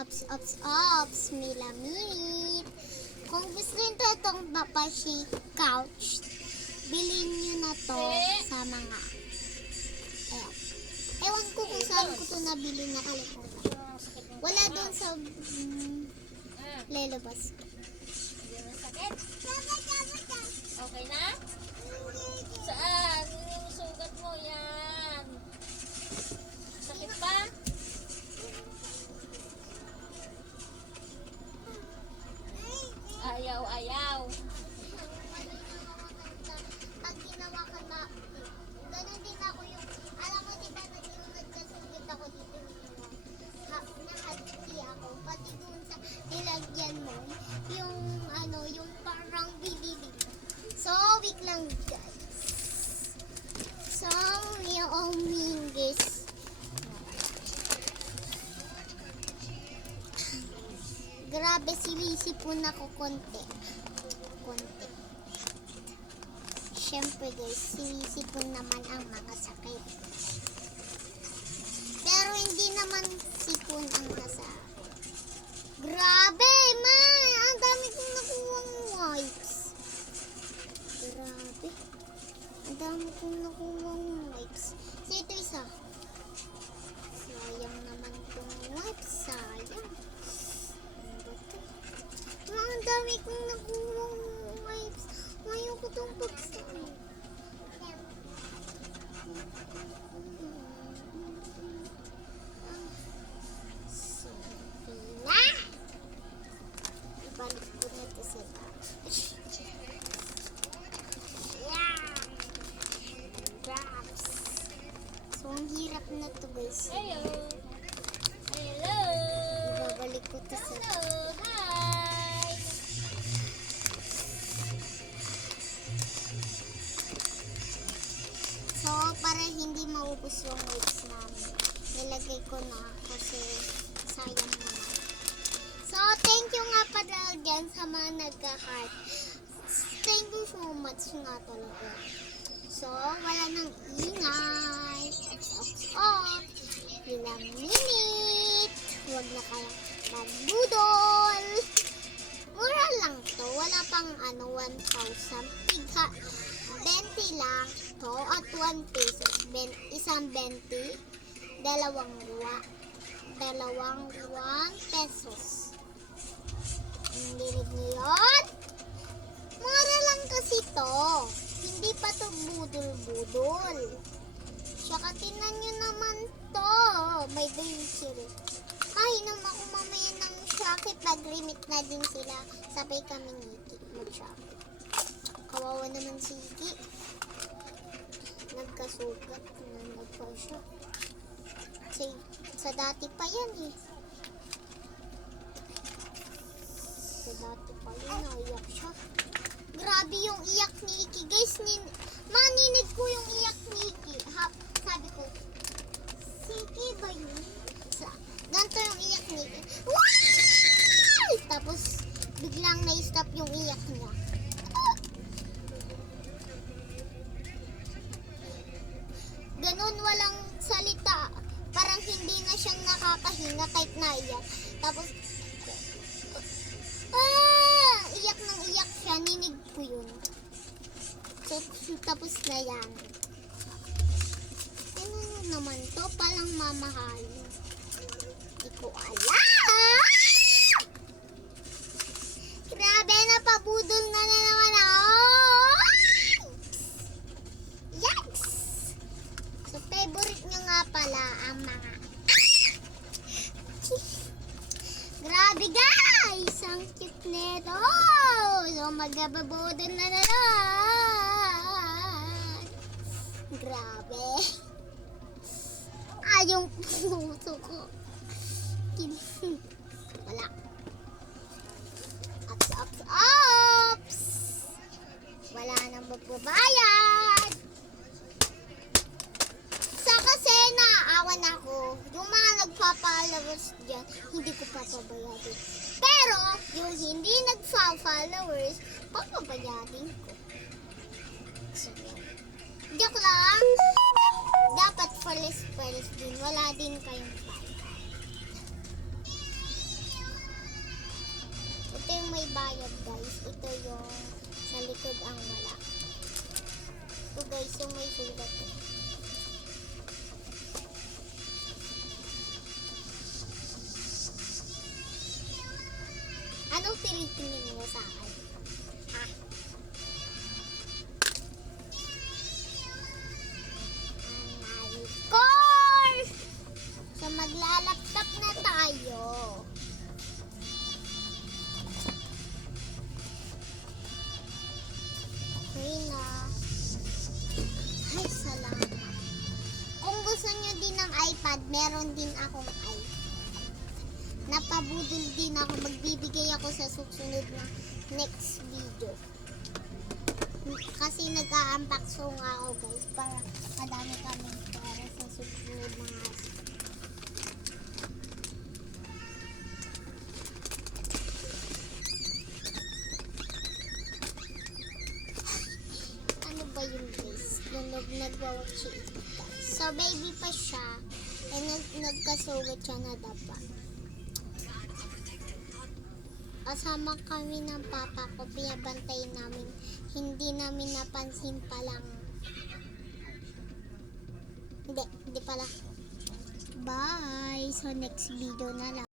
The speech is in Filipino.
Ops, Milamit. Kung gusto nyo itong papashi couch, bilhin nyo na to sa mga, ewan ko kung saan ko to nabili, nakalimutan. Wala doon sa lelabas. Sakit? Okay na? Saan? Yung sugat mo yan. Sakit pa? Ayaw. Pag ginawa ka na, ganun din ako yung, alam mo diba na yung nagkasugit ako dito nakati ako, pati dun sa nilagyan mo, yung yung parang bibili. So, wait lang guys. So, yung minggis. Grabe, sinisipon ako konti. Siyempre guys, sinisipon naman ang mga sakit. Pero hindi naman sipon ang masakit. Grabe, man! Ang dami kong nakuwang wipes. Grabe. Ang dami kong nakuwang wipes. So, ito isa. Sayang naman kong wipes. Sayang. Ang dami kong nakuwang wipes. Ayaw ko itong pagsabi. So, na! Ibalik ko na ito sa touch. Yan! Drops. So, ang hirap na ito guys. Hello. Ibabalik ko ito sa Hello. Hi. So, para hindi maubos yung wipes namin, nilagay ko na kasi sayang naman. So, thank you nga pala dyan sa mga nagka-heart. Thank you so much nga talaga. So, wala nang ingay. Ops. Ilang minute. Huwag na kayo magbudol. Mura lang to. Wala pang 1,000. Tigha 20 lang to at 1 pesos. Isang 20, dalawang 1 pesos. Dinig niyo yun? Mura lang kasi to. Hindi pa to budol-budol. Tsaka tinan nyo naman to. May delivery. Inom ako mamaya ng Shopee. Pag-limit na din sila. Sabay kami ni mag-Shopee. Kawawa naman si Iki. Nagkasugat. Nagpa siya. Sa dati pa yan eh. Sa dati pa yan. Naiyak siya. Grabe yung iyak ni Iki. Guys, maninig ko yung iyak ni Iki. Sabi ko, si Iki ba yun? Ganito yung iyak ni Iki. Wow! Tapos, biglang na-stop yung iyak niya. Ganun, walang salita. Parang hindi na siyang nakakahinga kahit naiyak. Tapos, iyak nang iyak siya. Ninig ko yun. So, tapos na yan. Ano naman to? Palang mamahal. Hindi ko alam. Grabe, napabudol na naman ako. Yikes! So, favorite nyo nga pala ang mga... Grabe guys! Ang cute nito! So, magababudol na naman! Grabe! Yung puso ko. Wala. Ops! Wala nang magbabayad. Sa kasi naaawan ako. Yung mga nagpa-followers dyan, hindi ko papabayadin. Pero, yung hindi nagpa-followers, papabayadin ko. So, joke lang. Dapat falis din. Wala din kayong bayad. bayad guys. Ito yung sa likod ang wala. Ito guys yung may sulat. Anong tinitingin mo sa akin? Ha? My course! So maglalaptop na tayo. Okay na. Ay, salamat. Kung gusto nyo din ng iPad, meron din akong iPad. Napabudol din ako. Magbibigay ako sa susunod na next video. Kasi nag-a-unboxing nga ako guys. Para madami kaming pera sa susunod na ano ba yun guys? Nag-watch it guys. So baby pa siya. Eh nagkasugat siya na dapat. Kasama kami ng papa ko, pinabantay namin. Hindi namin napansin palang. Hindi pala. Bye! So next video na lang.